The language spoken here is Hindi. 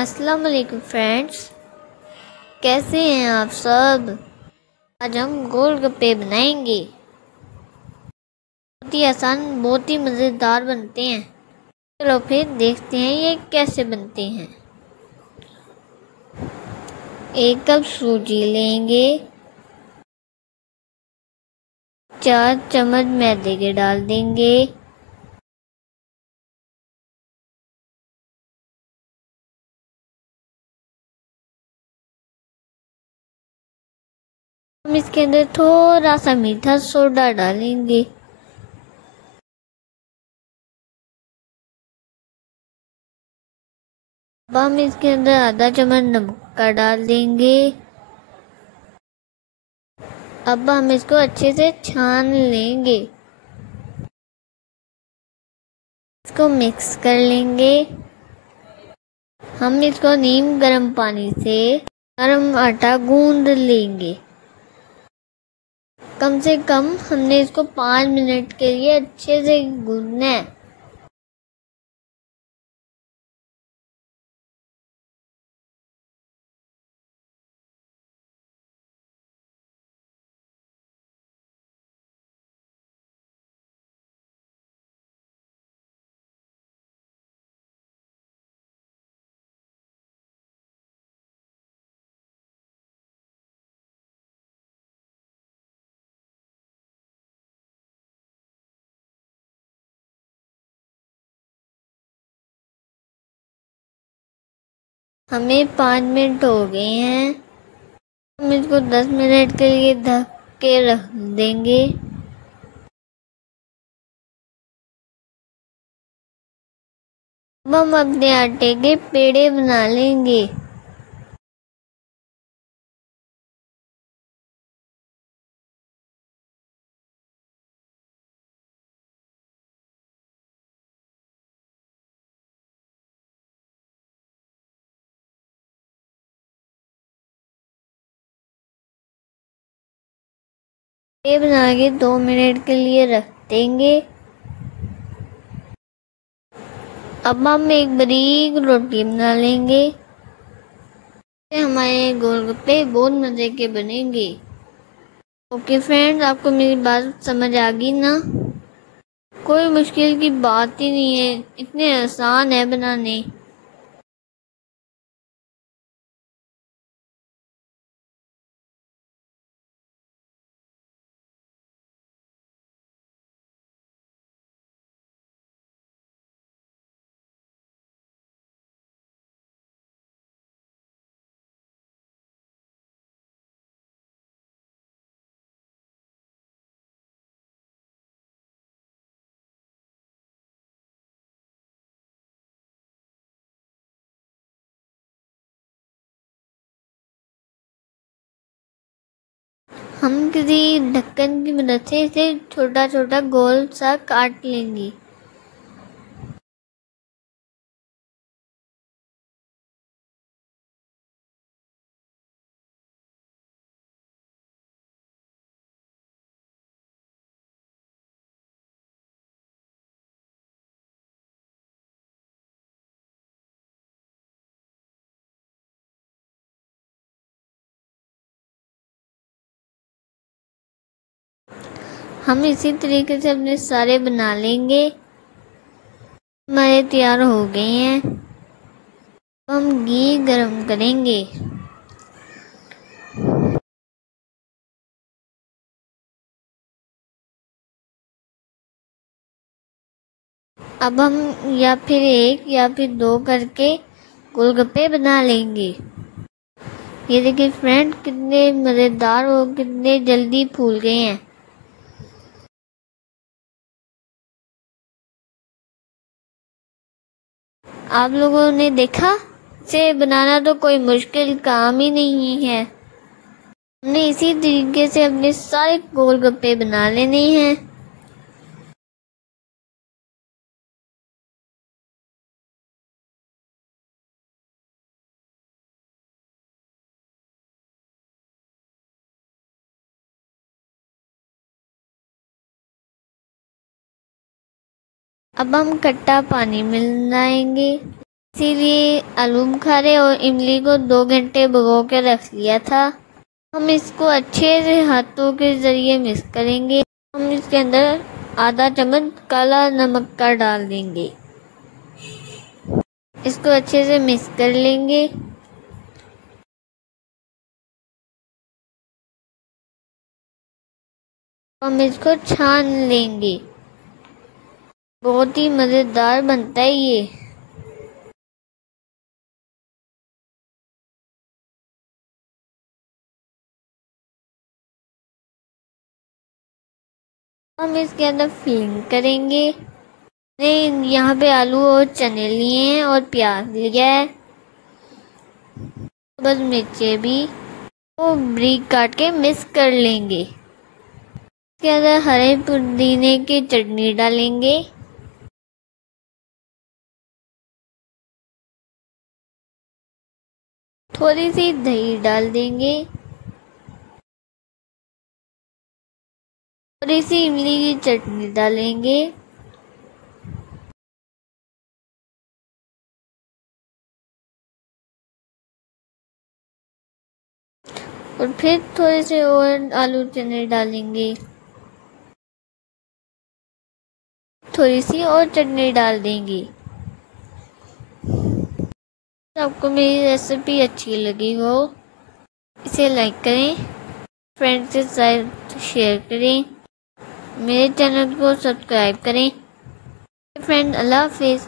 अस्सलाम वालेकुम फ्रेंड्स, कैसे हैं आप सब। आज हम गोलगप्पे बनाएंगे। बहुत ही आसान, बहुत ही मज़ेदार बनते हैं। चलो फिर देखते हैं ये कैसे बनते हैं। 1 कप सूजी लेंगे। 4 चम्मच मैदे के डाल देंगे। हम इसके अंदर थोड़ा सा मीठा सोडा डालेंगे। अब हम इसके अंदर आधा चम्मच नमक का डाल देंगे। अब हम इसको अच्छे से छान लेंगे। इसको मिक्स कर लेंगे। हम इसको नीम गर्म पानी से गर्म आटा गूंद लेंगे। कम से कम हमने इसको 5 मिनट के लिए अच्छे से गूंदना है। हमें 5 मिनट हो गए हैं। हम इसको 10 मिनट के लिए ढक के रख देंगे। अब हम अपने आटे के पेड़े बना लेंगे। ये बना के 2 मिनट के लिए रख देंगे। अब हम एक बारीक रोटी बना लेंगे। हमारे गोलगप्पे बहुत मज़े के बनेंगे। ओके फ्रेंड्स, आपको मेरी बात समझ आ गई ना। कोई मुश्किल की बात ही नहीं है, इतने आसान है बनाने। हम किसी ढक्कन की मदद से इसे छोटा छोटा गोल सा काट लेंगे। हम इसी तरीके से अपने सारे बना लेंगे। हमारे तैयार हो गए हैं। हम घी गरम करेंगे। अब हम या फिर 1 या फिर 2 करके गोलगप्पे बना लेंगे। ये देखिए फ्रेंड, कितने मज़ेदार और कितने जल्दी फूल गए हैं। आप लोगों ने देखा, इसे बनाना तो कोई मुश्किल काम ही नहीं है। हमने इसी तरीके से अपने सारे गोलगप्पे बना लेने हैं। अब हम खट्टा पानी मिलाएंगे। इसीलिए आलू बुखारे और इमली को 2 घंटे भिगो के रख लिया था। हम इसको अच्छे से हाथों के ज़रिए मिक्स करेंगे। हम इसके अंदर आधा चम्मच काला नमक का डाल देंगे। इसको अच्छे से मिक्स कर लेंगे। हम इसको छान लेंगे। बहुत ही मज़ेदार बनता है ये। हम इसके अंदर फिलिंग करेंगे। मैंने यहाँ पे आलू और चने लिए हैं और प्याज लिया है, बस मिर्चे भी वो ब्रीक काट के मिक्स कर लेंगे। इसके अंदर हरे पुदीने की चटनी डालेंगे। थोड़ी सी दही डाल देंगे। थोड़ी सी इमली की चटनी डालेंगे। और फिर थोड़े से और आलू चने डालेंगे। थोड़ी सी और चटनी डाल देंगे। आपको मेरी रेसिपी अच्छी लगी हो इसे लाइक करें, फ्रेंड्स के साथ शेयर करें, मेरे चैनल को सब्सक्राइब करें। फ्रेंड, अल्लाह हाफिज़।